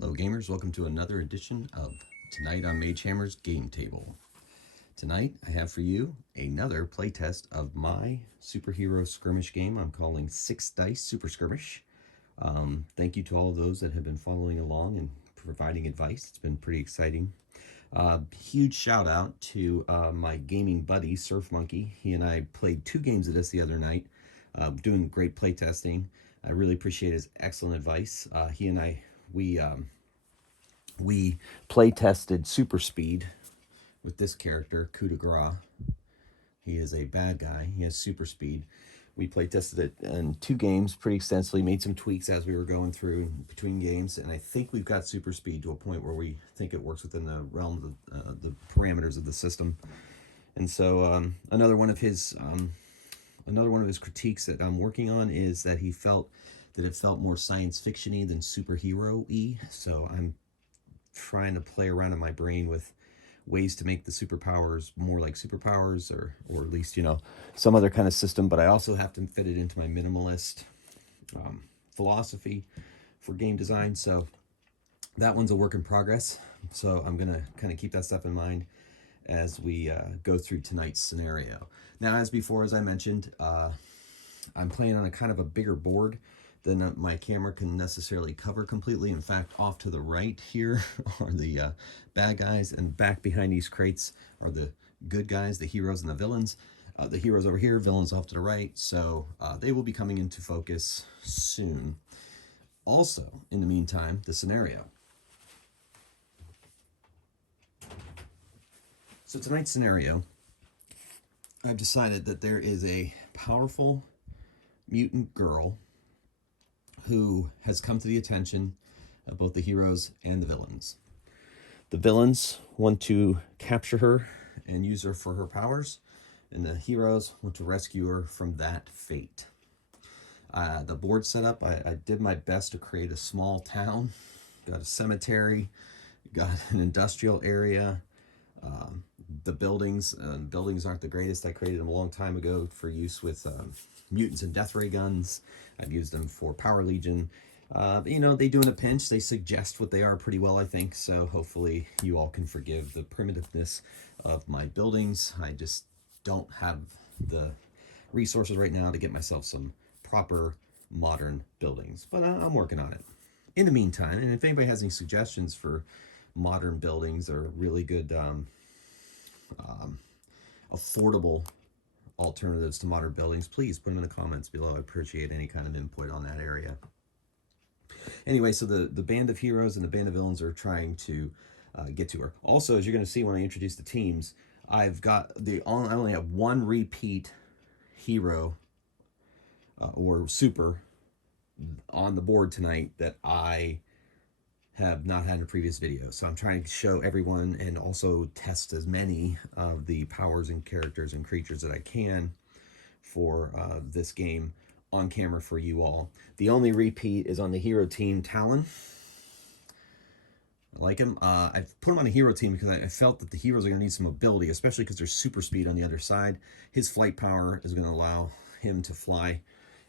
Hello gamers, welcome to another edition of Tonight on Magehammer's Game Table. Tonight I have for you another playtest of my superhero skirmish game I'm calling 6 Dice Super Skirmish. Thank you to all of those that have been following along and providing advice. It's been pretty exciting. Huge shout out to my gaming buddy Surf Monkey. He and I played 2 games of this the other night, doing great playtesting. I really appreciate his excellent advice. He and I, we play tested super speed with this character, coup de grace. He is a bad guy. He has super speed. We play tested it in 2 games pretty extensively, made some tweaks as we were going through between games, and I think we've got super speed to a point where we think it works within the realm of the parameters of the system. And so another one of his critiques that I'm working on is that he felt that it felt more science fiction-y than superhero-y. So I'm trying to play around in my brain with ways to make the superpowers more like superpowers, or at least, some other kind of system. But I also have to fit it into my minimalist philosophy for game design. So that one's a work in progress. So I'm going to kind of keep that stuff in mind as we go through tonight's scenario. Now, as before, as I mentioned, I'm playing on a kind of a bigger board than my camera can necessarily cover completely. In fact, off to the right here are the bad guys, and back behind these crates are the good guys, the heroes and the villains. The heroes over here, villains off to the right, so they will be coming into focus soon. Also, in the meantime, the scenario. So tonight's scenario, I've decided that there is a powerful mutant girl who has come to the attention of both the heroes and the villains. The villains want to capture her and use her for her powers, and the heroes want to rescue her from that fate. The board setup, I did my best to create a small town. Got a cemetery, got an industrial area. The buildings aren't the greatest. I created them a long time ago for use with mutants and death ray guns. I've used them for Power Legion. They do in a pinch. They suggest what they are pretty well, I think. So hopefully you all can forgive the primitiveness of my buildings. I just don't have the resources right now to get myself some proper modern buildings, but I'm working on it. In the meantime, and if anybody has any suggestions for modern buildings or really good affordable alternatives to modern buildings, please put them in the comments below. I appreciate any kind of input on that area. Anyway, so the band of heroes and the band of villains are trying to get to her. Also, as you're going to see when I introduce the teams, I only have 1 repeat hero or super on the board tonight that I have not had in a previous video. So I'm trying to show everyone and also test as many of the powers and characters and creatures that I can for this game on camera for you all. The only repeat is on the hero team, Talon. I like him. I've put him on a hero team because I felt that the heroes are going to need some mobility, especially because there's super speed on the other side. His flight power is going to allow him to fly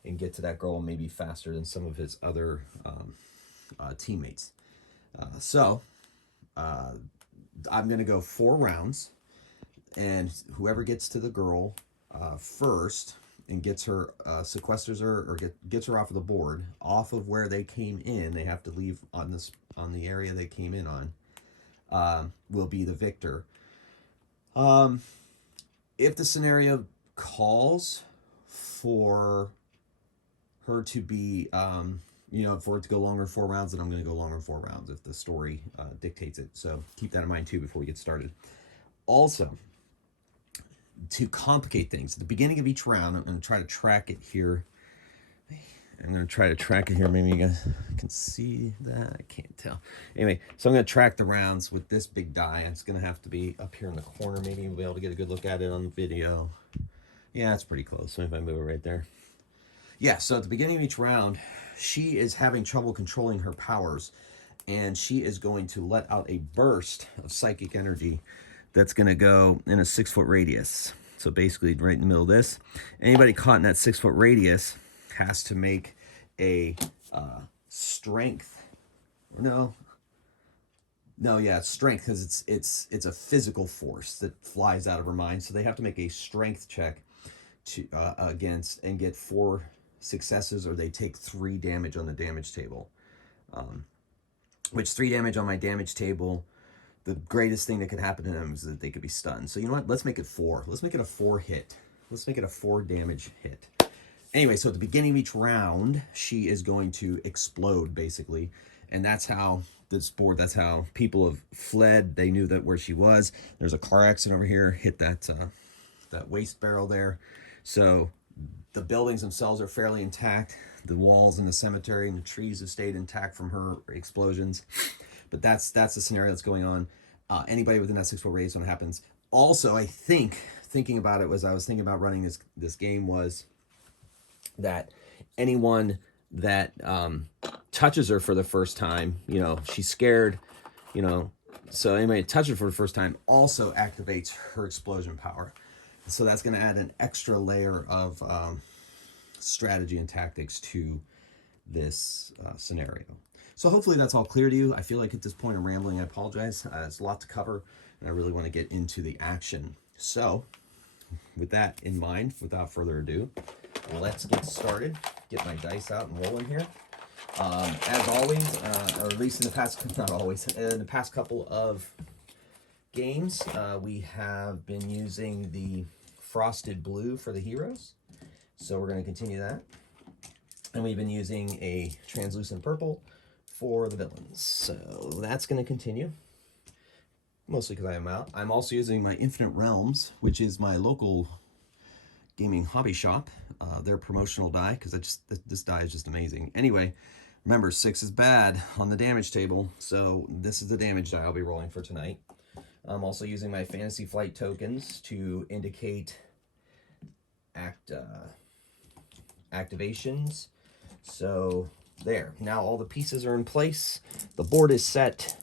and get to that goal maybe faster than some of his other teammates. So I'm going to go 4 rounds, and whoever gets to the girl first and gets her, sequesters her or gets her off of the board, off of where they came in, they have to leave on the area they came in on, will be the victor. If the scenario calls for her to be for it to go longer than 4 rounds, then I'm going to go longer than 4 rounds if the story dictates it. So keep that in mind too before we get started. Also, to complicate things, at the beginning of each round, I'm going to try to track it here. Maybe you guys can see that. I can't tell. Anyway, so I'm going to track the rounds with this big die. It's going to have to be up here in the corner. Maybe you'll be able to get a good look at it on the video. Yeah, it's pretty close. So if I move it right there. Yeah, so at the beginning of each round, she is having trouble controlling her powers, and she is going to let out a burst of psychic energy that's going to go in a 6-foot radius. So basically right in the middle of this. Anybody caught in that 6-foot radius has to make a strength. No, No, yeah, it's strength because it's a physical force that flies out of her mind. So they have to make a strength check to against and get 4 successes, or they take 3 damage on the damage table. Um, which 3 damage on my damage table, the greatest thing that could happen to them is that they could be stunned. So you know what? Let's make it 4. Let's make it a 4 hit. Let's make it a 4 damage hit. Anyway, so at the beginning of each round, she is going to explode, basically. And that's how this board, that's how people have fled. They knew that where she was. There's a car accident over here, hit that waste barrel there. So the buildings themselves are fairly intact. The walls in the cemetery and the trees have stayed intact from her explosions. But that's the scenario that's going on. Anybody within that 6-foot radius when it happens. Also, I think, thinking about it, was I was thinking about running this game was that anyone that touches her for the first time, you know, she's scared, you know, so anybody that touches her for the first time also activates her explosion power. So that's going to add an extra layer of strategy and tactics to this scenario. So hopefully that's all clear to you. I feel like at this point I'm rambling. I apologize. It's a lot to cover, and I really want to get into the action. So with that in mind, without further ado, let's get started. Get my dice out and rolling here. As always, or at least in the past, not always, in the past couple of games, we have been using the frosted blue for the heroes. So we're going to continue that. And we've been using a translucent purple for the villains. So that's going to continue. Mostly because I am out. I'm also using my Infinite Realms, which is my local gaming hobby shop. Their promotional die, because this die is just amazing. Anyway, remember 6 is bad on the damage table, so this is the damage die I'll be rolling for tonight. I'm also using my Fantasy Flight tokens to indicate activations. So there, now all the pieces are in place. The board is set.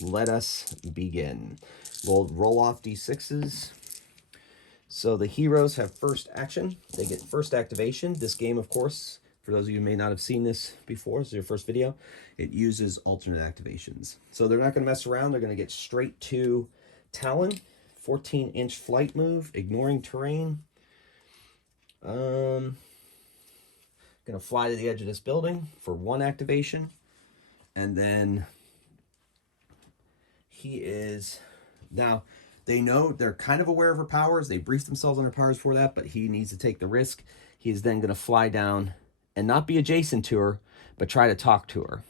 Let us begin. We'll roll off d6s. So the heroes have first action. They get first activation. This game, of course, for those of you who may not have seen this before, this is your first video, it uses alternate activations. So they're not going to mess around. They're going to get straight to Talon. 14-inch flight move, ignoring terrain. Going to fly to the edge of this building for 1 activation. And then he is... Now, they know, they're kind of aware of her powers. They briefed themselves on her powers for that, but he needs to take the risk. He is then going to fly down and not be adjacent to her, but try to talk to her.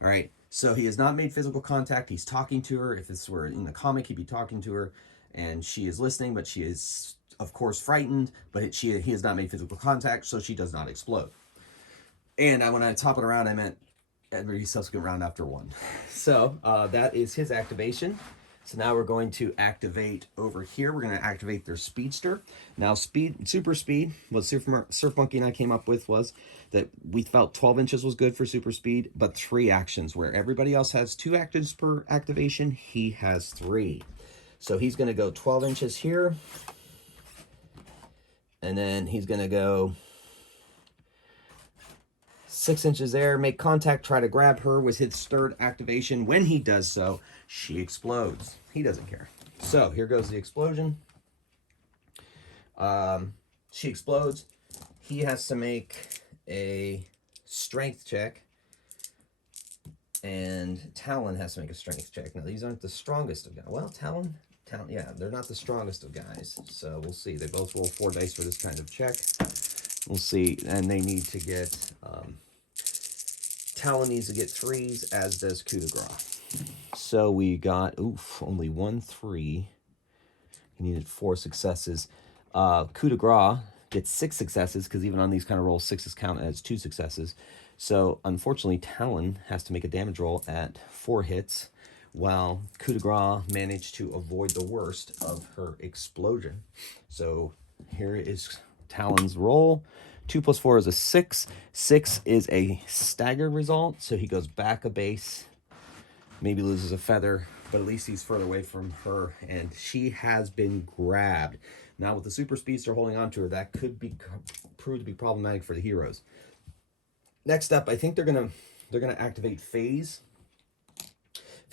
All right, so he has not made physical contact. He's talking to her. If this were in the comic, he'd be talking to her, and she is listening, but she is, of course, frightened, but he has not made physical contact, so she does not explode. And when I top it around, I meant every subsequent round after 1. So that is his activation. So now we're going to activate over here. We're going to activate their speedster. Now super speed, what Surf Monkey and I came up with was that we felt 12 inches was good for super speed, but 3 actions. Where everybody else has 2 actions per activation, he has 3. So he's going to go 12 inches here. And then he's going to go 6 inches there, make contact, try to grab her with his 3rd activation. When he does so, she explodes. He doesn't care. So here goes the explosion. She explodes. He has to make a strength check. And Talon has to make a strength check. Now, these aren't the strongest of guys. Well, Talon, yeah, they're not the strongest of guys. So we'll see. They both roll 4 dice for this kind of check. We'll see. And they need to get... Talon needs to get 3s, as does coup de grace. So we got, only 1 3. He needed 4 successes. Coup de grace gets 6 successes, because even on these kind of rolls, 6s count as 2 successes. So unfortunately, Talon has to make a damage roll at 4 hits, while coup de grace managed to avoid the worst of her explosion. So here is Talon's roll. 2 plus 4 is a 6. 6 is a staggered result, so he goes back a base, maybe loses a feather, but at least he's further away from her, and she has been grabbed. Now, with the super speedster holding on to her, that could prove to be problematic for the heroes. Next up, I think they're gonna activate phase.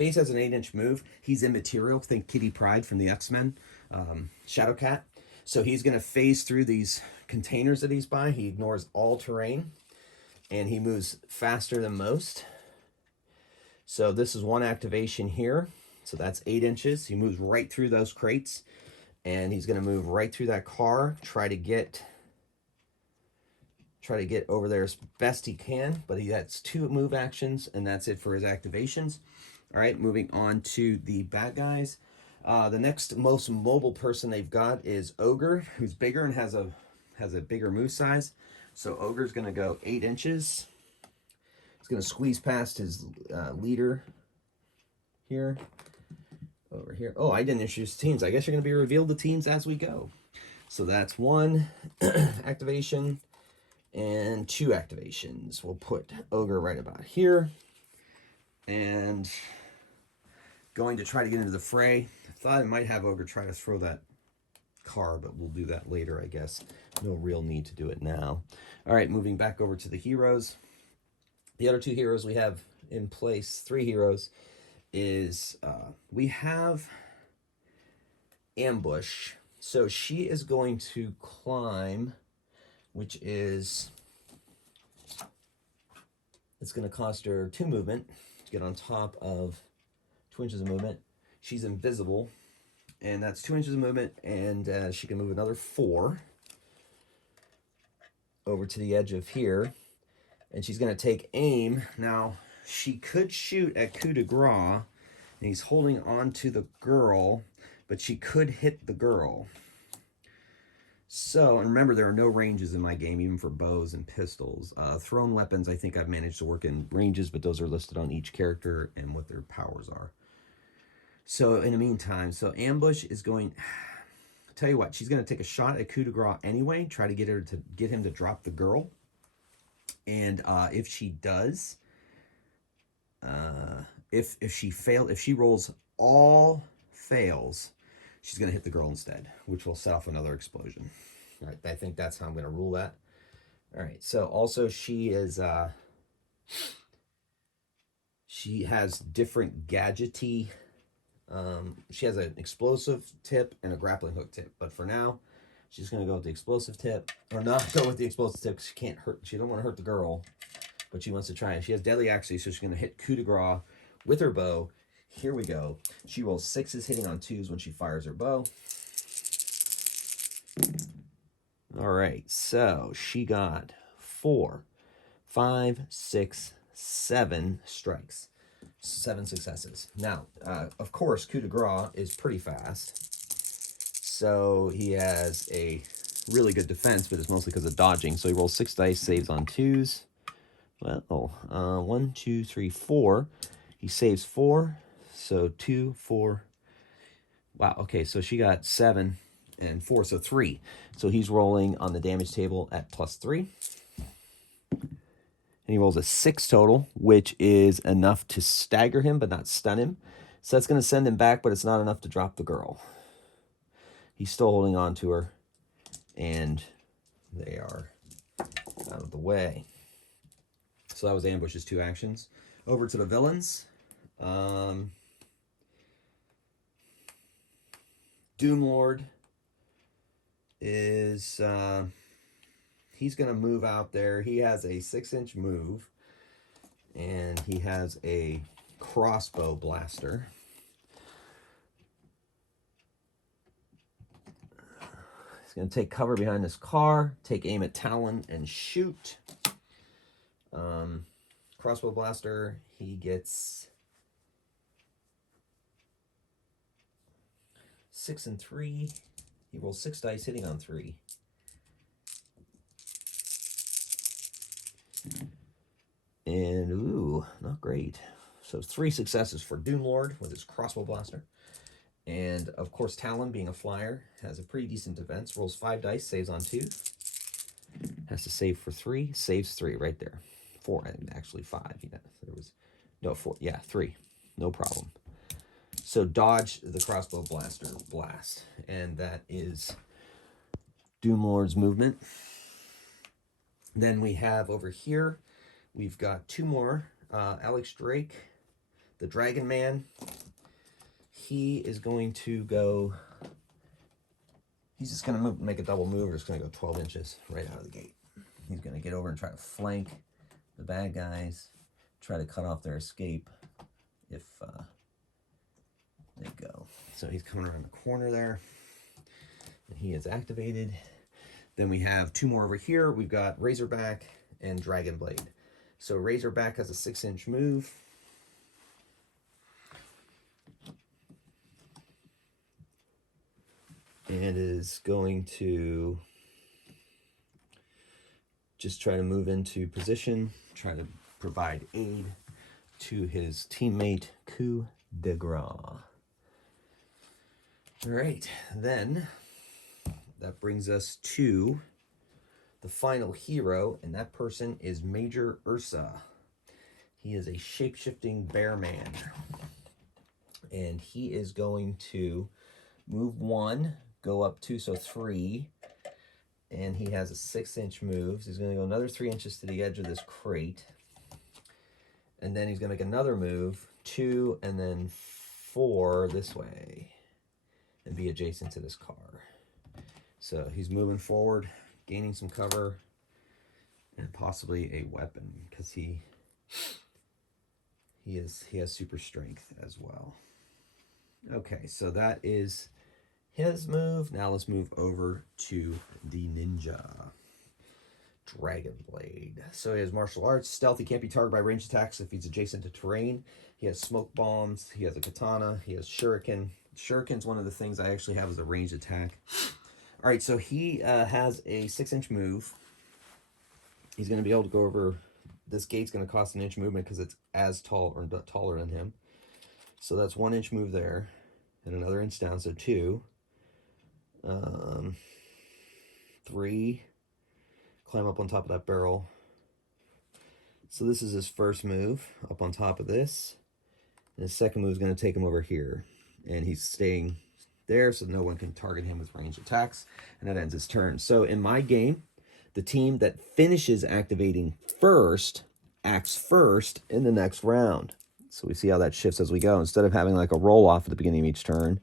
Phase has an 8-inch move. He's immaterial. Think Kitty Pryde from the X-Men, Shadowcat. So he's going to phase through these containers that he's by. He ignores all terrain, and he moves faster than most. So this is one activation here. So that's 8 inches. He moves right through those crates, and he's going to move right through that car, try to get over there as best he can, but he has 2 move actions, and that's it for his activations. All right, moving on to the bad guys. The next most mobile person they've got is Ogre, who's bigger and has a bigger move size. So Ogre's going to go 8 inches. He's going to squeeze past his leader here, over here. Oh, I didn't introduce teams. I guess you're going to be revealed the teams as we go. So that's 1 activation and 2 activations. We'll put Ogre right about here. And going to try to get into the fray. I thought I might have Ogre try to throw that car, but we'll do that later, I guess. No real need to do it now. All right, moving back over to the heroes. The other 2 heroes we have in place, 3 heroes, is we have Ambush. So she is going to climb, which is, it's going to cost her 2 movement to get on top of 2 inches of movement. She's invisible, and that's 2 inches of movement, and she can move another 4 over to the edge of here, and she's going to take aim. Now, she could shoot at coup de grace, and he's holding on to the girl, but she could hit the girl. So, and remember, there are no ranges in my game, even for bows and pistols. Thrown weapons, I think I've managed to work in ranges, but those are listed on each character and what their powers are. So, in the meantime, so Ambush is going... Tell you what, she's going to take a shot at coup de grace anyway, try to get him to drop the girl. And if she does, if she rolls all fails, she's going to hit the girl instead, which will set off another explosion. All right, I think that's how I'm going to rule that. All right, so also she is, she has different gadgety, she has an explosive tip and a grappling hook tip, but for now, she's going to go with the explosive tip, or not go with the explosive tip because she can't hurt, she don't want to hurt the girl, but she wants to try it. She has deadly accuracy, so she's going to hit coup de grace with her bow. Here we go. She rolls 6s hitting on 2s when she fires her bow. All right, so she got 4, 5, 6, 7 strikes. 7 successes. Now, of course, coup de grace is pretty fast. So he has a really good defense, but it's mostly because of dodging. So he rolls 6 dice, saves on 2s. Well, 1, 2, 3, 4. He saves 4. So 2, 4. Wow, okay, so she got 7 and 4, so 3. So he's rolling on the damage table at +3. And he rolls a 6 total, which is enough to stagger him, but not stun him. So that's going to send him back, but it's not enough to drop the girl. He's still holding on to her, and they are out of the way. So that was Ambush's 2 actions. Over to the villains. Doomlord is... he's going to move out there. He has a 6-inch move, and he has a crossbow blaster. He's going to take cover behind this car, take aim at Talon, and shoot. Crossbow blaster, he gets 6 and 3. He rolls 6 dice, hitting on 3. And, ooh, not great. So 3 successes for Doomlord with his crossbow blaster. And, of course, Talon, being a flyer, has a pretty decent defense. Rolls 5 dice, saves on 2. Has to save for 3. Saves 3 right there. 4, actually 5. Yeah, there was, no, 4. Yeah, 3. No problem. So dodge the crossbow blaster blast. And that is Doomlord's movement. Then we have over here, we've got 2 more. Alex Drake. the Dragon Man, he is going to go, he's just going to make a double move, or it's going to go 12 inches right out of the gate. He's going to get over and try to flank the bad guys, try to cut off their escape if they go. So he's coming around the corner there, and he is activated. Then we have two more over here. We've got Razorback and Dragon Blade. So Razorback has a 6-inch move. And is going to just try to move into position, try to provide aid to his teammate, Coup de Grace. All right, then that brings us to the final hero, and that person is Major Ursa. He is a shape-shifting bear man, and he is going to move 1, go up 2, so 3, and he has a 6-inch move. So he's going to go another 3 inches to the edge of this crate, and then he's going to make another move, 2, and then 4 this way, and be adjacent to this car. So he's moving forward, gaining some cover, and possibly a weapon, because he has super strength as well. Okay, so that is his move. Now let's move over to the ninja, Dragon Blade. So he has martial arts, stealth. He can't be targeted by ranged attacks if he's adjacent to terrain. He has smoke bombs. He has a katana. He has shuriken. Shuriken's one of the things I actually have as a ranged attack. All right, so he has a 6-inch move. He's going to be able to go over. This gate's going to cost an inch movement because it's as tall or taller than him. So that's 1-inch move there, and another inch down, so 2. 3, climb up on top of that barrel. So this is his first move, up on top of this. And his second move is going to take him over here. And he's staying there so no one can target him with ranged attacks. And that ends his turn. So in my game, the team that finishes activating first acts first in the next round. So we see how that shifts as we go. Instead of having like a roll off at the beginning of each turn,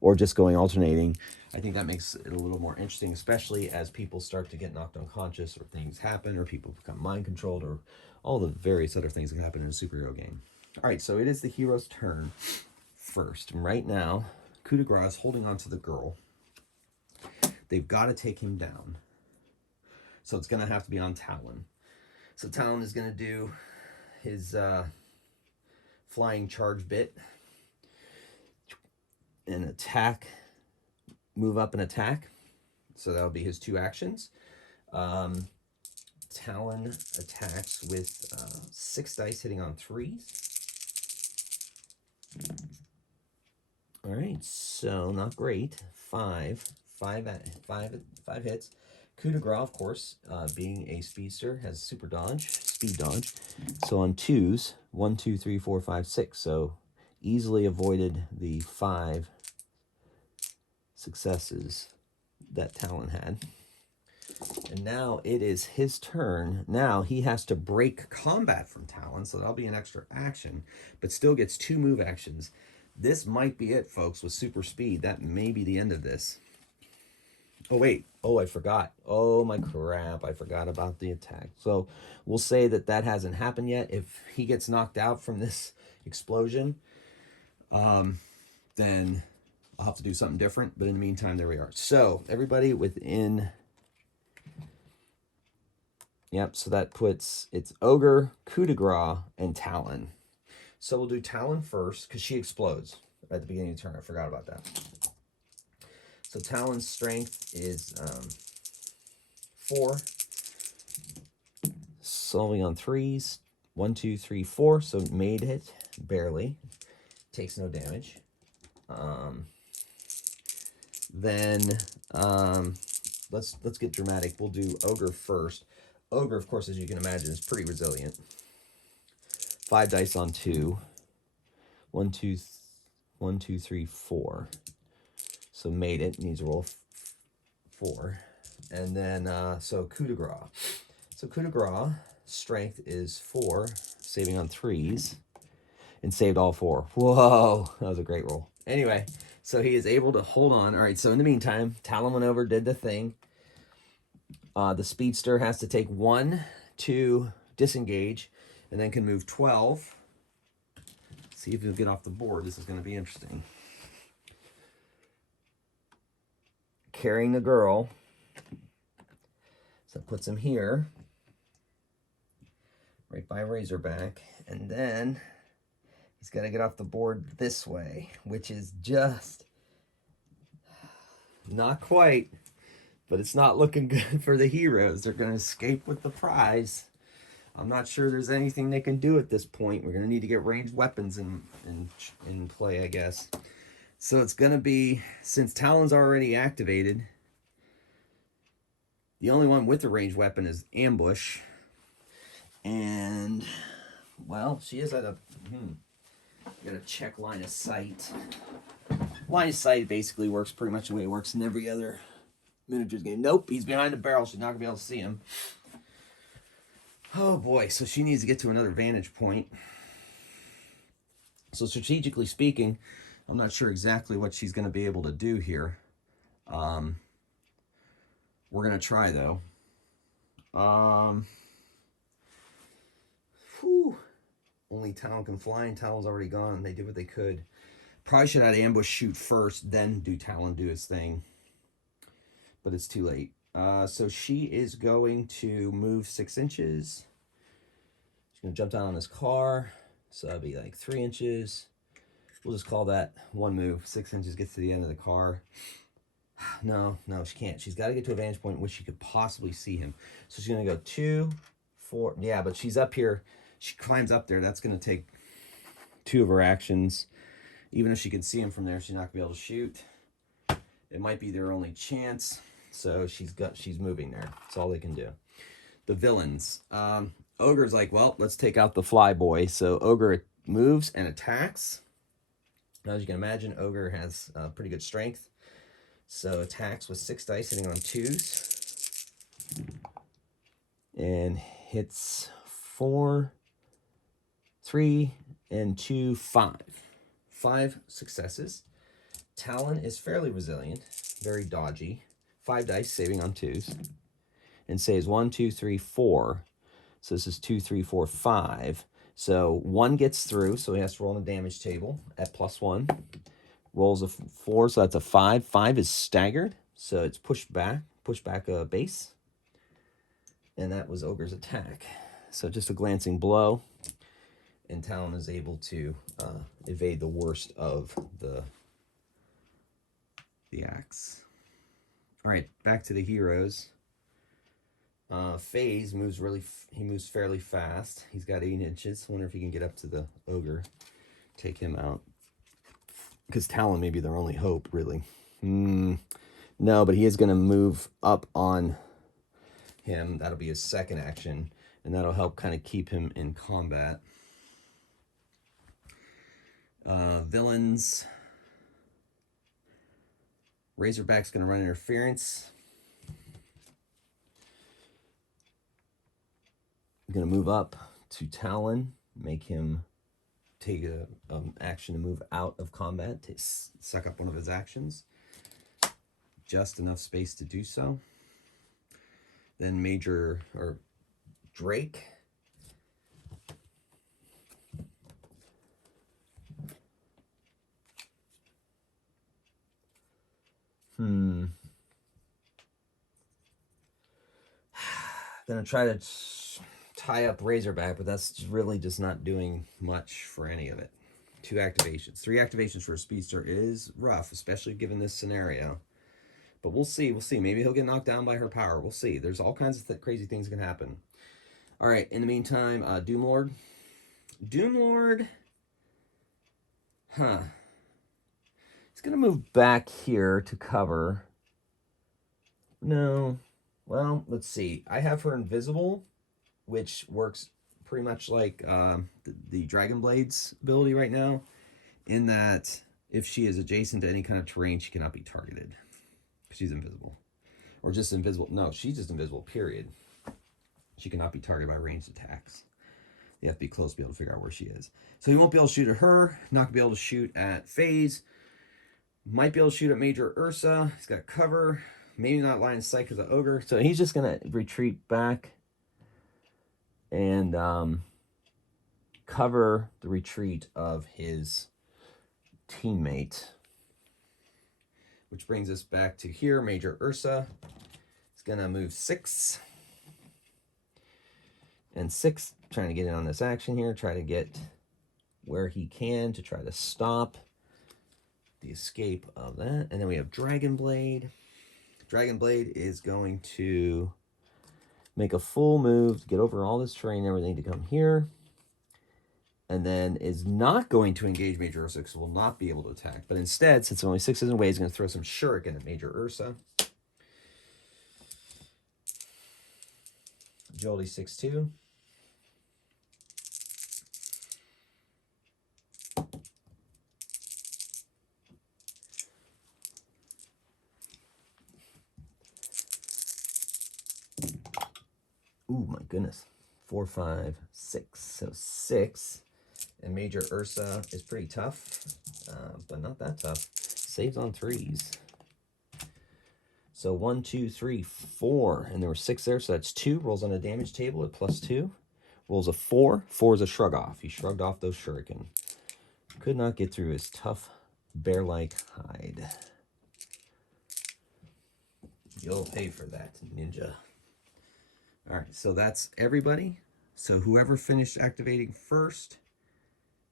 or just going alternating, I think that makes it a little more interesting, especially as people start to get knocked unconscious, or things happen, or people become mind controlled, or all the various other things that can happen in a superhero game. All right, so it is the hero's turn first. And right now, Coup de Grace is holding on to the girl. They've got to take him down. So it's going to have to be on Talon. So Talon is going to do his flying charge bit and attack, move up and attack. So that'll be his 2 actions. Talon attacks with 6 dice hitting on 3s. All right, so not great. 5 hits. Coup de Grace, of course, being a speedster, has super dodge, speed dodge. So on 2s, 1, 2, 3, 4, 5, 6. So easily avoided the 5 successes that Talon had. And now it is his turn. Now he has to break combat from Talon, so that'll be an extra action, but still gets 2 move actions. This might be it, folks, with super speed. That may be the end of this. Oh, wait. Oh, I forgot. Oh, my crap. I forgot about the attack. So we'll say that that hasn't happened yet. If he gets knocked out from this explosion, then I'll have to do something different. But in the meantime, there we are. So everybody within... Yep, so that puts... It's Ogre, Coup de Grace, and Talon. So we'll do Talon first, because she explodes at the beginning of the turn. I forgot about that. So Talon's strength is 4. Solving on 3s. 1, 2, 3, 4. So made it, barely. Takes no damage. Then let's get dramatic. We'll do Ogre first. Ogre, of course, as you can imagine, is pretty resilient. 5 dice on 2. 1, 2, 3, 4. So made it. Needs to roll 4. And then, so Coup de Grace. So Coup de Grace, strength is 4, saving on 3s. and saved all 4. Whoa, that was a great roll. Anyway, so he is able to hold on. All right, so in the meantime, Talon went over, did the thing. The speedster has to take 1 to disengage, and then can move 12. See if he'll get off the board. This is going to be interesting. Carrying the girl. So it puts him here, right by Razorback. And then he's got to get off the board this way, which is just not quite, but it's not looking good for the heroes. They're going to escape with the prize. I'm not sure there's anything they can do at this point. We're going to need to get ranged weapons in play, I guess. So it's going to be, since Talon's already activated, the only one with a ranged weapon is Ambush. And, well, she is at a, got to check line of sight. Line of sight basically works pretty much the way it works in every other miniatures game. Nope, he's behind the barrel. She's not going to be able to see him. Oh boy, so she needs to get to another vantage point. So strategically speaking, I'm not sure exactly what she's going to be able to do here. We're going to try though. Only Talon can fly, and Talon's already gone. They did what they could. Probably should have had Ambush shoot first, then do Talon do his thing. But it's too late. So she is going to move 6 inches. She's going to jump down on this car. So that'll be like 3 inches. We'll just call that one move. 6 inches gets to the end of the car. No, she can't. She's got to get to a vantage point in which she could possibly see him. So she's going to go 2, 4. Yeah, but she's up here. She climbs up there. That's going to take 2 of her actions. Even if she can see him from there, she's not going to be able to shoot. It might be their only chance. So she's moving there. That's all they can do. The villains. Ogre's like, well, let's take out the fly boy. So Ogre moves and attacks. Now, as you can imagine, Ogre has pretty good strength. So attacks with 6 dice, hitting on 2s. And hits 4, 3, and 2, 5. 5 successes. Talon is fairly resilient, very dodgy. 5 dice, saving on 2s. And saves 1, 2, 3, 4. So this is 2, 3, 4, 5. So 1 gets through, so he has to roll on the damage table at +1. Rolls a 4, so that's a 5. 5 is staggered, so it's pushed back a base. And that was Ogre's attack. So just a glancing blow. And Talon is able to evade the worst of the axe. All right, back to the heroes. FaZe moves he moves fairly fast. He's got 8 inches. I wonder if he can get up to the Ogre, take him out. Because Talon may be their only hope, really. No, but he is going to move up on him. That'll be his second action, and that'll help kind of keep him in combat. Villains. Razorback's going to run interference. I'm going to move up to Talon, make him take an action to move out of combat, to suck up one of his actions. Just enough space to do so. Then Drake. Gonna try to tie up Razorback, but that's really just not doing much for any of it. 2 activations. 3 activations for a speedster is rough, especially given this scenario. But we'll see. Maybe he'll get knocked down by her power. We'll see. There's all kinds of crazy things can happen. All right. In the meantime, Doomlord. Doomlord. He's going to move back here to cover. No. Well, let's see. I have her invisible, which works pretty much like the Dragon Blade's ability right now, in that if she is adjacent to any kind of terrain, she cannot be targeted. She's invisible. Or just invisible. No, she's just invisible, period. She cannot be targeted by ranged attacks. You have to be close to be able to figure out where she is. So he won't be able to shoot at her, not going to be able to shoot at FaZe. Might be able to shoot at Major Ursa. He's got cover. Maybe not line of sight because of Ogre. So he's just going to retreat back and cover the retreat of his teammate. Which brings us back to here. Major Ursa is going to move 6. And 6, trying to get in on this action here. Try to get where he can to try to stop the escape of that. And then we have Dragon Blade. Dragon Blade is going to make a full move to get over all this terrain and everything to come here. And then is not going to engage Major Ursa because will not be able to attack. But instead, since only 6 is away, he's going to throw some shuriken at Major Ursa. Agility 6-2. Ooh, my goodness. 4, 5, 6. So 6. And Major Ursa is pretty tough, but not that tough. Saves on 3s. So 1, 2, 3, 4. And there were 6 there, so that's 2. Rolls on a damage table at +2. Rolls a 4. 4 is a shrug off. He shrugged off those shuriken. Could not get through his tough bear-like hide. You'll pay for that, ninja. All right, so that's everybody. So whoever finished activating first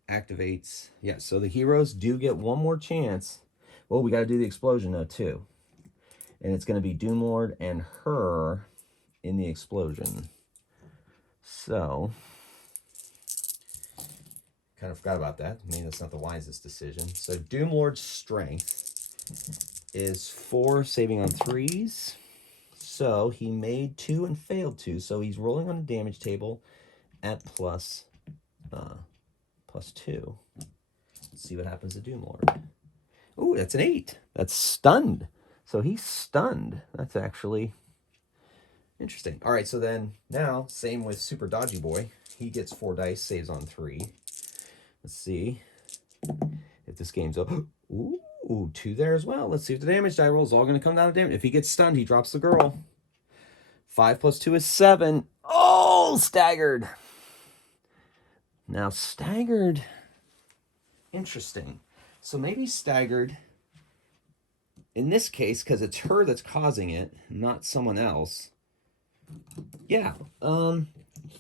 activates. Yeah, so the heroes do get one more chance. Well, we got to do the explosion now, too. And it's going to be Doomlord and her in the explosion. So, kind of forgot about that. I mean, that's not the wisest decision. So Doomlord's strength is 4, saving on 3s. So he made 2 and failed 2. So he's rolling on a damage table at +2. Let's see what happens to Doomlord. Ooh, that's an 8. That's stunned. So he's stunned. That's actually interesting. All right, so then now, same with Super Dodgy Boy. He gets 4 dice, saves on 3. Let's see if this game's up. Ooh, 2 there as well. Let's see if the damage die roll is all going to come down to damage. If he gets stunned, he drops the girl. 5 + 2 is 7. Oh, staggered. Now, staggered. Interesting. So maybe staggered, in this case, because it's her that's causing it, not someone else. Yeah.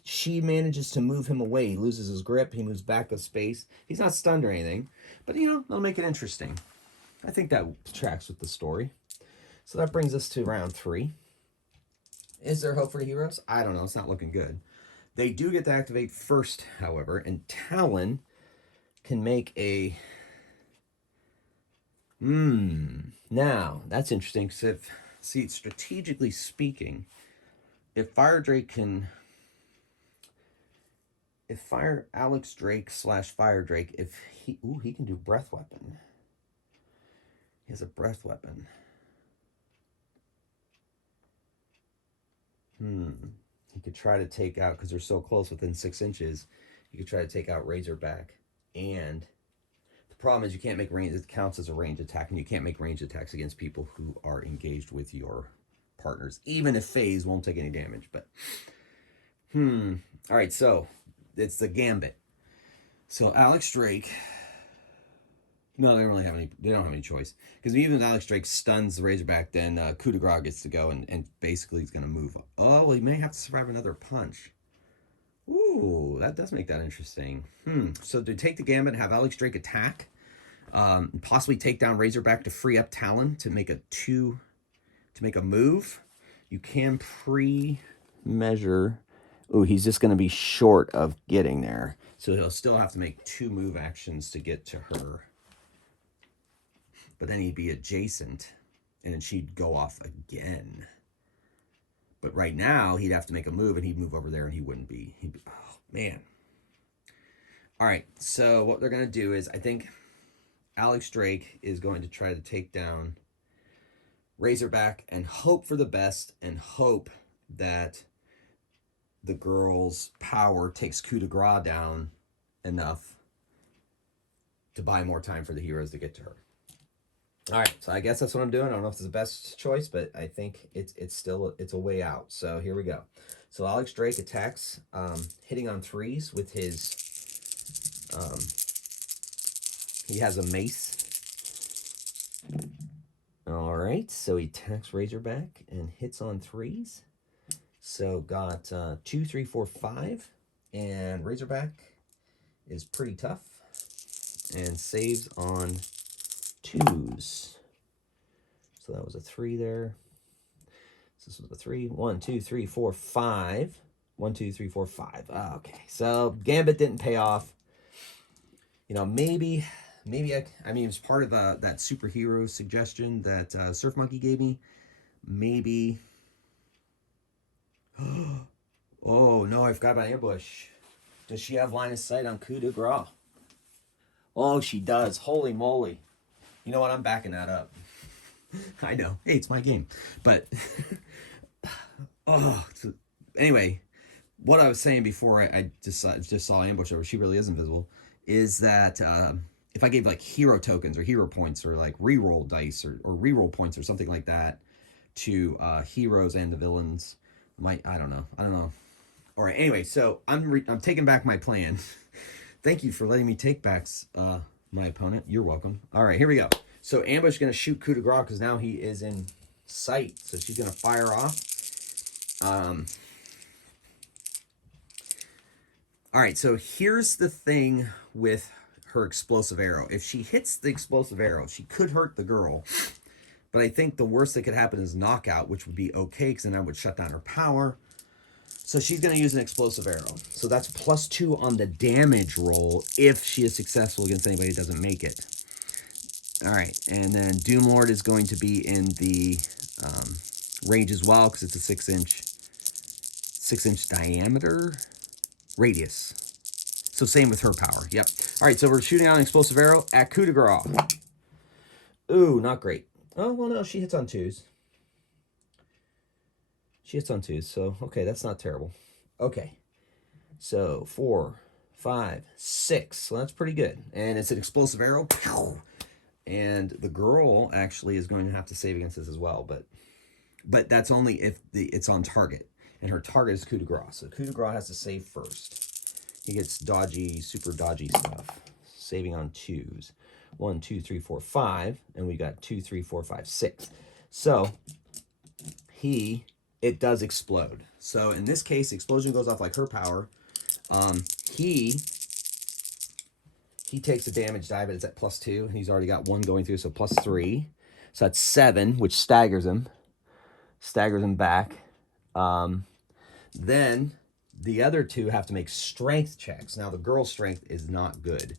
She manages to move him away. He loses his grip. He moves back a space. He's not stunned or anything. But, you know, that'll make it interesting. I think that tracks with the story. So that brings us to round 3. Is there hope for the heroes? I don't know. It's not looking good. They do get to activate first, however. And Talon can make a... Now, that's interesting. Because if... See, strategically speaking, if Fire Drake can... If Alex Drake / Fire Drake, if he... Ooh, he can do breath weapon. He has a breath weapon. He could try to take out, because they're so close within 6 inches, he could try to take out Razorback. And the problem is you can't make range, it counts as a range attack, and you can't make range attacks against people who are engaged with your partners, even if FaZe won't take any damage. But, all right, so it's the gambit. So Alex Drake... No, they don't really have any. They don't have any choice, because even if Alex Drake stuns the Razorback, then coup de grace gets to go, and basically he's going to move. Oh, well, he may have to survive another punch. Ooh, that does make that interesting. So to take the gambit, have Alex Drake attack, possibly take down Razorback to free up Talon to make a move. You can pre-measure. Ooh, he's just going to be short of getting there, so he'll still have to make 2 move actions to get to her. But then he'd be adjacent, and then she'd go off again. But right now, he'd have to make a move, and he'd move over there, and he wouldn't be. Oh, man. All right, so what they're going to do is, I think Alex Drake is going to try to take down Razorback and hope for the best, and hope that the girl's power takes coup de grace down enough to buy more time for the heroes to get to her. All right, so I guess that's what I'm doing. I don't know if it's the best choice, but I think it's still a way out. So here we go. So Alex Drake attacks, hitting on 3s with his. He has a mace. All right, so he attacks Razorback and hits on 3s. So got 2, 3, 4, 5, and Razorback is pretty tough and saves on 2s. So that was a 3 there. So this was a 3. 1, 2, 3, 4, 5. 1, 2, 3, 4, 5. Okay, so Gambit didn't pay off. You know, maybe I mean, it's part of that superhero suggestion that Surf Monkey gave me. Maybe. Oh, no, I forgot about ambush. Does she have line of sight on coup de grace? Oh, she does. Holy moly. You know what? I'm backing that up. I know. Hey, it's my game. But, oh, so, anyway, what I was saying before I just saw ambush over, she really is invisible, is that if I gave like hero tokens or hero points or like reroll dice or reroll points or something like that to heroes and the villains, I don't know. All right, anyway, so I'm taking back my plan. Thank you for letting me take back my opponent. You're welcome. All right, here we go. So Ambush is going to shoot coup de grace because now he is in sight. So she's going to fire off. All right, so here's the thing with her explosive arrow. If she hits the explosive arrow, she could hurt the girl. But I think the worst that could happen is knockout, which would be okay because then that would shut down her power. So she's going to use an explosive arrow. So that's +2 on the damage roll if she is successful against anybody who doesn't make it. All right, and then Doomlord is going to be in the range as well because it's a 6-inch diameter radius. So same with her power. Yep. All right, so we're shooting out an explosive arrow at coup de grace. Ooh, not great. Oh, well, no, she hits on 2s. She hits on 2s, so okay, that's not terrible. Okay, so 4, 5, 6. So that's pretty good. And it's an explosive arrow. And the girl actually is going to have to save against this as well, but that's only if it's on target. And her target is coup de grace. So coup de grace has to save first. He gets dodgy, super dodgy stuff. Saving on 2s. 1, 2, 3, 4, 5. And we got 2, 3, 4, 5, 6. So it does explode. So in this case, the explosion goes off like her power. He takes the damage die, but it's at +2. He's already got 1 going through, so +3. So that's 7, which staggers him. Staggers him back. Then the other 2 have to make strength checks. Now the girl's strength is not good.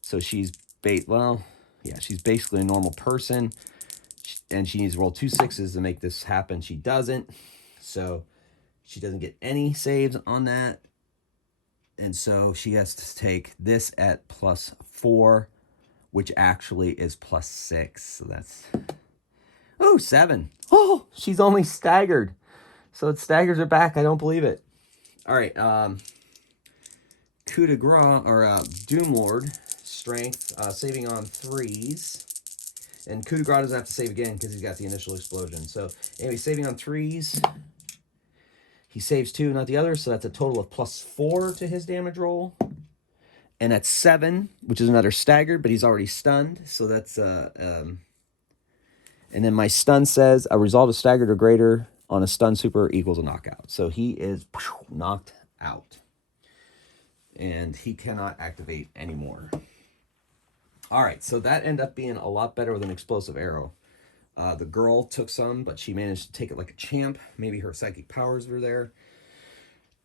So she's basically a normal person. And she needs to roll 2 6s to make this happen. She doesn't. So she doesn't get any saves on that. And so she has to take this at +4, which actually is +6. So that's, 7. Oh, she's only staggered. So it staggers her back. I don't believe it. All right. Coup de grace, or Doomlord, strength, saving on 3s. And coup de grace doesn't have to save again because he's got the initial explosion. So anyway, saving on 3s. He saves 2, not the other, so that's a total of +4 to his damage roll. And that's 7, which is another staggered, but he's already stunned. So that's and then my stun says a result of staggered or greater on a stun super equals a knockout. So he is knocked out. And he cannot activate anymore. All right, so that ended up being a lot better with an explosive arrow. The girl took some, but she managed to take it like a champ. Maybe her psychic powers were there.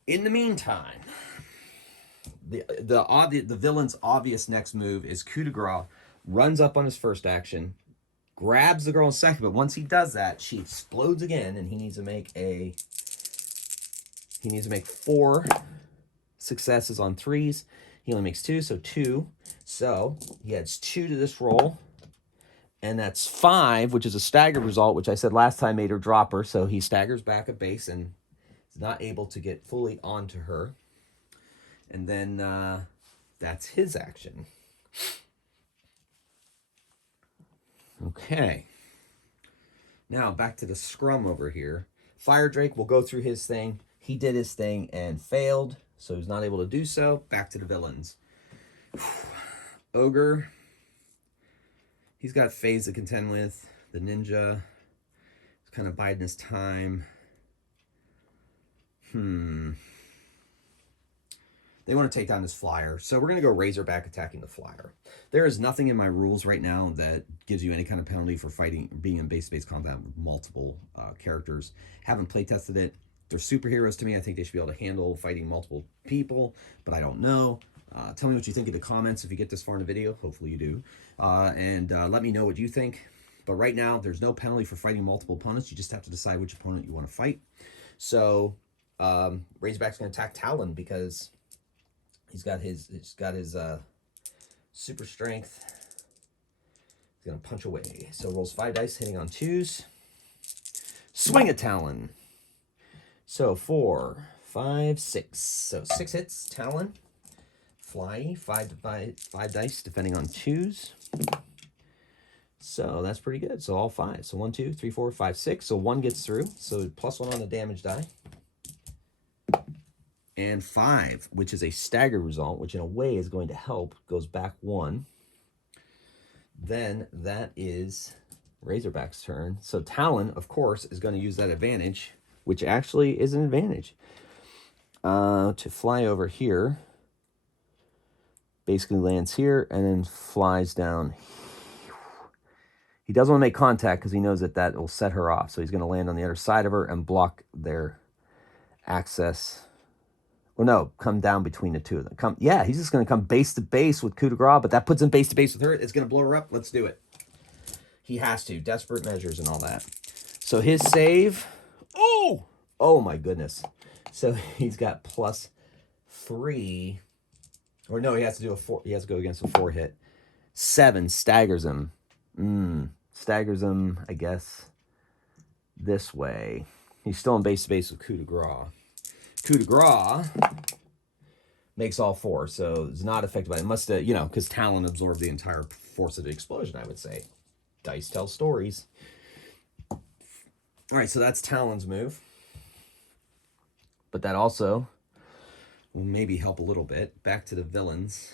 In the meantime, the villain's obvious next move is coup de grace. Runs up on his first action, grabs the girl in second, but once he does that, she explodes again, and he needs to make 4 successes on 3s. He only makes 2, so 2. So he adds 2 to this roll. And that's 5, which is a staggered result, which I said last time made her drop her. So he staggers back a base and He's not able to get fully onto her. And then that's his action. Okay. Now back to the scrum over here. Fire Drake will go through his thing. He did his thing and failed, so he's not able to do so. Back to the villains. Ogre. He's got phase to contend with. The ninja is kind of biding his time. They want to take down this flyer. So we're going to go Razorback attacking the flyer. There is nothing in my rules right now that gives you any kind of penalty for fighting, being in base-to-base combat with multiple characters. Haven't playtested it. They're superheroes to me. I think they should be able to handle fighting multiple people, but I don't know. Tell me what you think in the comments if you get this far in the video. Hopefully you do. And let me know what you think. But right now, there's no penalty for fighting multiple opponents. You just have to decide which opponent you want to fight. So Razorback's going to attack Talon because he's got his super strength. He's going to punch away. So rolls 5 dice, hitting on 2s. Swing at Talon. So 4, 5, 6. So 6 hits, Talon. Fly, 5 dice, defending on 2s. So that's pretty good. So all 5. So 1, 2, 3, 4, 5, 6. So 1 gets through. So +1 on the damage die. And 5, which is a stagger result, which in a way is going to help, goes back 1. Then that is Razorback's turn. So Talon, of course, is going to use that advantage, which actually is an advantage, to fly over here. Basically lands here and then flies down. He doesn't want to make contact because he knows that that will set her off. So he's going to land on the other side of her and block their access. Or no, come down between the two of them. He's just going to come base to base with coup de grace, but that puts him base to base with her. It's going to blow her up. Let's do it. He has to. Desperate measures and all that. So his save. Oh my goodness. So he's got +3. Or no, he has to do a 4. He has to go against a 4 hit. 7 staggers him. Staggers him, I guess, this way. He's still in base to base with coup de grace. Coup de grace makes all 4, so it's not affected by it. Must have, because Talon absorbed the entire force of the explosion, I would say. Dice tell stories. All right, so that's Talon's move. But that also will maybe help a little bit. Back to the villains.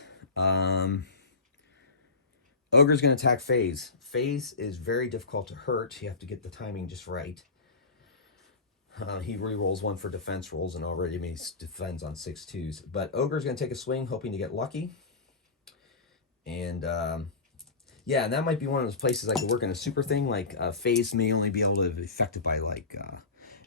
Ogre's going to attack FaZe. FaZe is very difficult to hurt. You have to get the timing just right. He re-rolls 1 for defense rolls and already defends on 6 2s. But Ogre's going to take a swing, hoping to get lucky. And, yeah, and that might be one of those places I could work in a super thing. Like, FaZe may only be able to be affected by, like,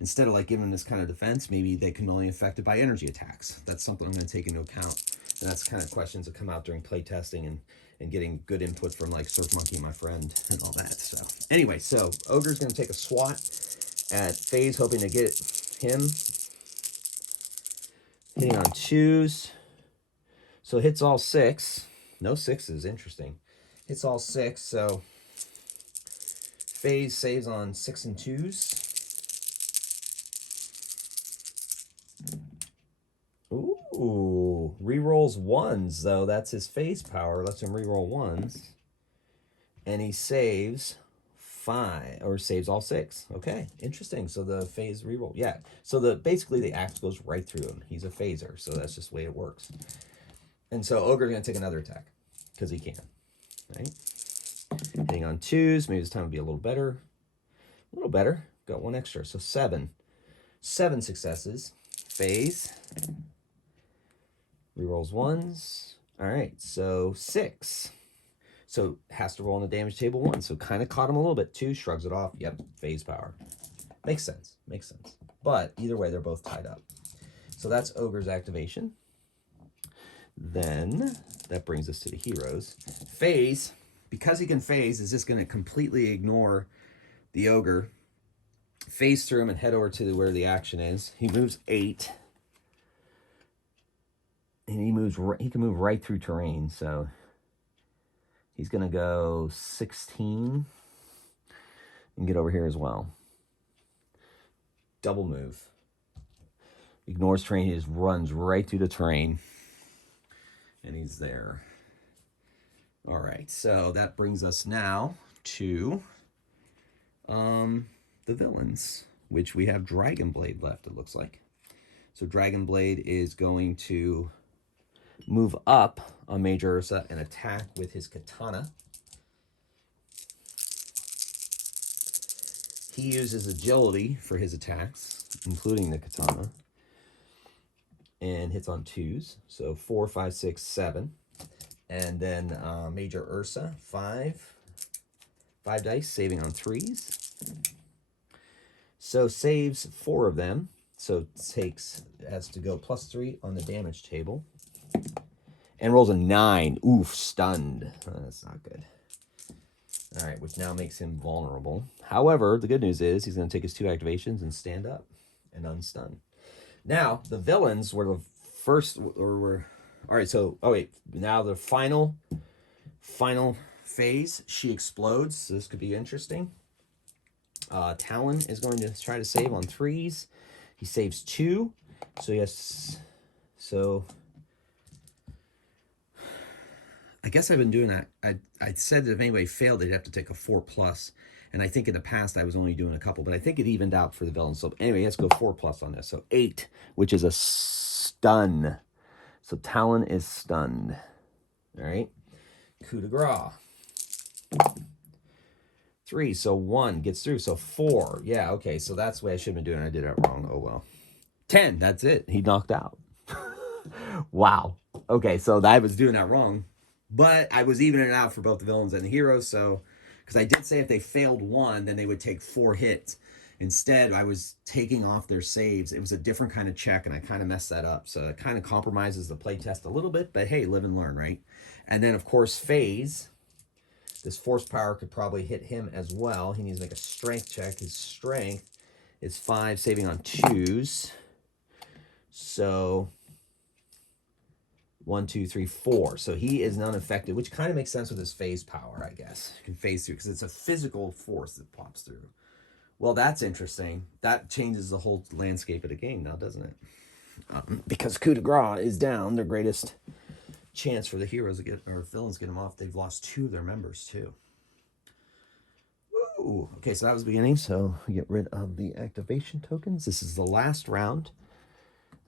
instead of, like, giving this kind of defense, maybe they can only be affected by energy attacks. That's something I'm going to take into account. And that's kind of questions that come out during playtesting and getting good input from, like, Surf Monkey, my friend, and all that. So, anyway, so Ogre's going to take a swat at FaZe, hoping to get him. Hitting on 2s. So hits all 6. No 6s, interesting. Hits all 6, so FaZe saves on 6 and 2s. Ooh, rerolls 1s, though. That's his FaZe power. Lets him reroll 1s. And he saves 5, or saves all 6. Okay, interesting. So the FaZe reroll. Yeah, so basically the axe goes right through him. He's a phaser, so that's just the way it works. And so Ogre's going to take another attack, because he can. Right? Hitting on 2s. Maybe this time will be a little better. A little better. Got 1 extra, so 7. 7 successes. FaZe. Rerolls 1s. All right, so 6. So has to roll on the damage table 1. So kind of caught him a little bit. 2, shrugs it off. Yep, FaZe power. Makes sense. Makes sense. But either way, they're both tied up. So that's Ogre's activation. Then that brings us to the heroes. FaZe, because he can phase, is just going to completely ignore the Ogre. Phase through him and head over to where the action is. He moves 8. And he can move right through terrain, so he's going to go 16 and get over here as well. Double move. Ignores terrain. He just runs right through the terrain. And he's there. All right, so that brings us now to the villains, which we have Dragon Blade left, it looks like. So Dragon Blade is going to move up on Major Ursa and attack with his katana. He uses agility for his attacks, including the katana, and hits on 2s. So 4, 5, 6, 7. And then Major Ursa, 5 dice, saving on 3s. So saves 4 of them. So has to go +3 on the damage table. And rolls a 9. Oof, stunned. Oh, that's not good. All right, which now makes him vulnerable. However, the good news is he's going to take his 2 activations and stand up and unstun. Now, the villains were the first, all right, so, now the final phase, she explodes. So this could be interesting. Talon is going to try to save on 3s. He saves 2. So I guess I've been doing that. I said that if anybody failed, they'd have to take a 4+. And I think in the past I was only doing a couple, but I think it evened out for the villain. So anyway, let's go 4+ on this. So 8, which is a stun. So Talon is stunned. All right. Coup de grace. 3, so 1 gets through. So 4. Yeah, okay. So that's the way I should have been doing. I did it wrong. Oh, well. 10, that's it. He knocked out. Wow. Okay, so I was doing that wrong. But I was evening it out for both the villains and the heroes. So, because I did say if they failed 1, then they would take 4 hits. Instead, I was taking off their saves. It was a different kind of check, and I kind of messed that up. So it kind of compromises the playtest a little bit. But hey, live and learn, right? And then, of course, Phase. This force power could probably hit him as well. He needs to make a strength check. His strength is 5, saving on 2s. So 1, 2, 3, 4. So he is unaffected, which kind of makes sense with his phase power, I guess. You can phase through because it's a physical force that pops through. Well, that's interesting. That changes the whole landscape of the game now, doesn't it? Because coup de grace is down, their greatest chance for the heroes to get, or villains to get them off. They've lost 2 of their members too. Woo! Okay, so that was the beginning. So we get rid of the activation tokens. This is the last round.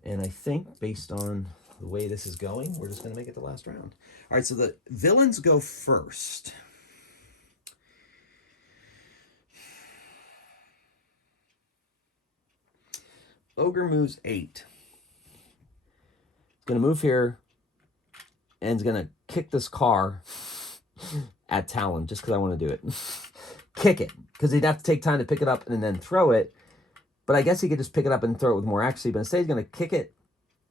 And I think based on the way this is going, we're just going to make it the last round. All right, so the villains go first. Ogre moves 8. Going to move here and is going to kick this car at Talon just because I want to do it. Kick it, because he'd have to take time to pick it up and then throw it. But I guess he could just pick it up and throw it with more accuracy. But instead, he's going to kick it.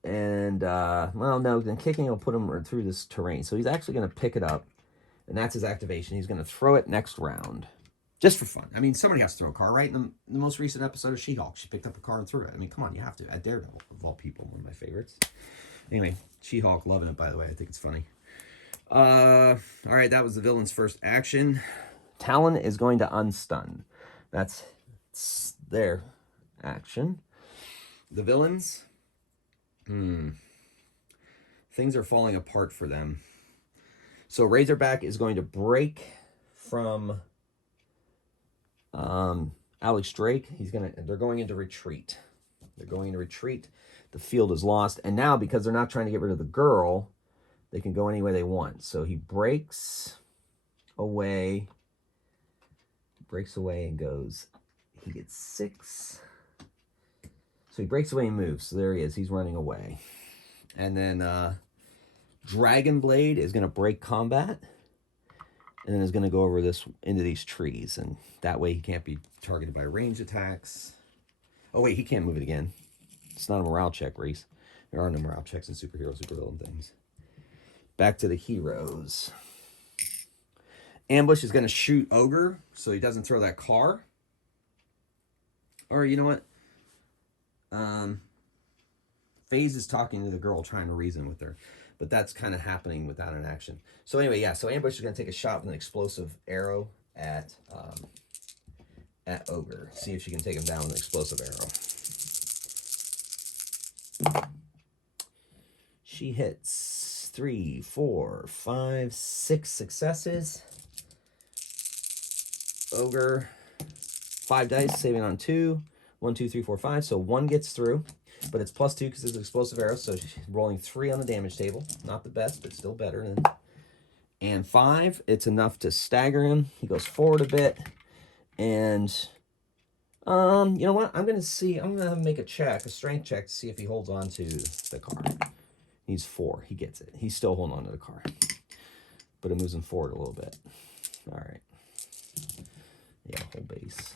And, well, no, then kicking will put him through this terrain. So he's actually going to pick it up. And that's his activation. He's going to throw it next round. Just for fun. I mean, somebody has to throw a car, right? In the most recent episode of She-Hulk, she picked up a car and threw it. I mean, come on, you have to. At Daredevil, of all people, one of my favorites. Anyway, She-Hulk, loving it, by the way. I think it's funny. All right, that was the villain's first action. Talon is going to unstun. That's their action. The villains, things are falling apart for them. So Razorback is going to break from Alex Drake. They're going into retreat. They're going into retreat. The field is lost. And now, because they're not trying to get rid of the girl, they can go any way they want. So he breaks away and goes. He gets 6. So he breaks away and moves. So there he is. He's running away. And then Dragon Blade is going to break combat. And then is going to go over into these trees. And that way he can't be targeted by range attacks. Oh, wait, he can't move it again. It's not a morale check, Reese. There are no morale checks in superhero, supervillain things. Back to the heroes. Ambush is going to shoot Ogre so he doesn't throw that car. Or you know what? FaZe is talking to the girl, trying to reason with her. But that's kind of happening without an action. So anyway, yeah. So Ambush is going to take a shot with an explosive arrow at Ogre. See if she can take him down with an explosive arrow. she hits 3, 4, 5, 6 successes. Ogre, 5 dice, saving on 2. 1, 2, 3, 4, 5. So 1 gets through, but it's +2 because it's explosive arrow. So she's rolling 3 on the damage table. Not the best, but still better than. And 5, it's enough to stagger him. He goes forward a bit, and you know what? I'm gonna make a strength check to see if he holds on to the car. He's 4. He gets it. He's still holding on to the car, but it moves him forward a little bit. All right. Yeah, whole base.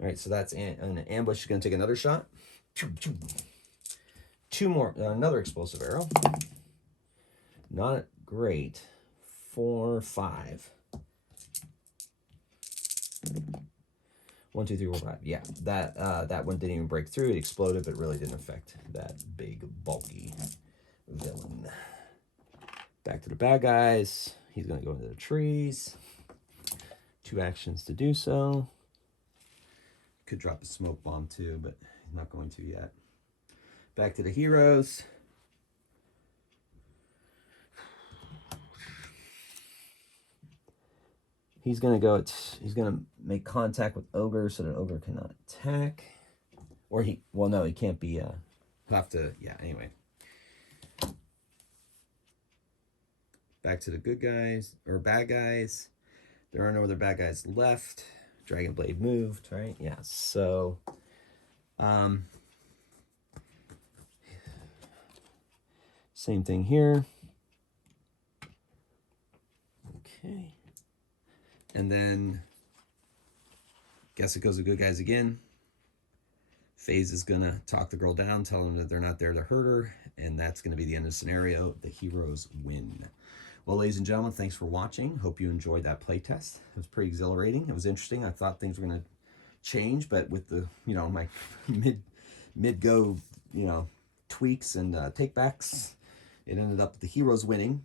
All right, so that's an ambush. He's gonna take another shot. 2 more. Another explosive arrow. Not great. 4, 5. 1, 2, 3, 4, 5. Yeah, that one didn't even break through. It exploded, but really didn't affect that big, bulky villain. Back to the bad guys. He's going to go into the trees. 2 actions to do so. Could drop a smoke bomb too, but he's not going to yet. Back to the heroes. He's going to make contact with Ogre so that Ogre cannot attack. Or no, he can't be, he'll have to, yeah, anyway. Back to the good guys, or bad guys. There are no other bad guys left. Dragon Blade moved, right? Yeah, so, same thing here. Okay. And then, guess it goes to good guys again. FaZe is going to talk the girl down, tell them that they're not there to hurt her, and that's going to be the end of the scenario. The heroes win. Well, ladies and gentlemen, thanks for watching. Hope you enjoyed that playtest. It was pretty exhilarating. It was interesting. I thought things were going to change, but with the, my mid-go, tweaks and takebacks, it ended up the heroes winning.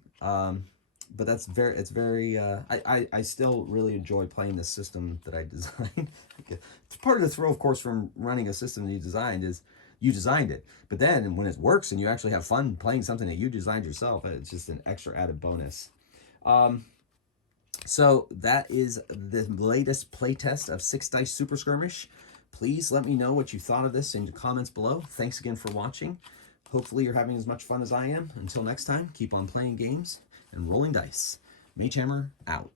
But it's very, I still really enjoy playing the system that I designed. It's part of the thrill, of course, from running a system that you designed is you designed it. But then when it works and you actually have fun playing something that you designed yourself, it's just an extra added bonus. So that is the latest playtest of 6 Dice Super Skirmish. Please let me know what you thought of this in the comments below. Thanks again for watching. Hopefully you're having as much fun as I am. Until next time, keep on playing games and rolling dice. Magehammer out.